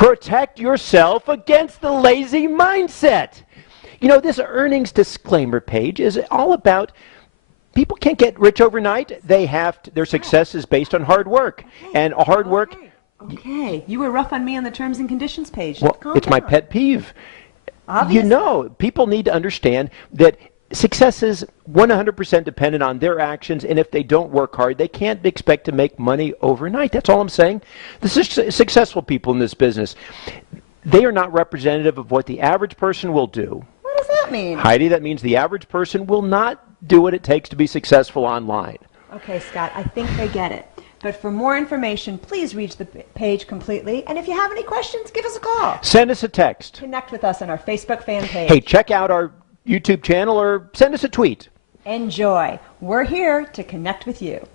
Protect yourself against the lazy mindset. You know, this earnings disclaimer page is all about people can't get rich overnight. Their success is based on hard work. And hard work... Okay, you were rough on me on the terms and conditions page. Well, Calm it's my down. pet peeve. Obviously. You know, people need to understand that success is 100% dependent on their actions, and if they don't work hard, they can't expect to make money overnight. That's all I'm saying. The successful people in this business, they are not representative of what the average person will do. What does that mean? Heidi, that means the average person will not do what it takes to be successful online. Okay, Scott, I think they get it. But for more information, please read the page completely. And if you have any questions, give us a call. Send us a text. Connect with us on our Facebook fan page. Hey, check out our YouTube channel or send us a tweet. Enjoy. We're here to connect with you.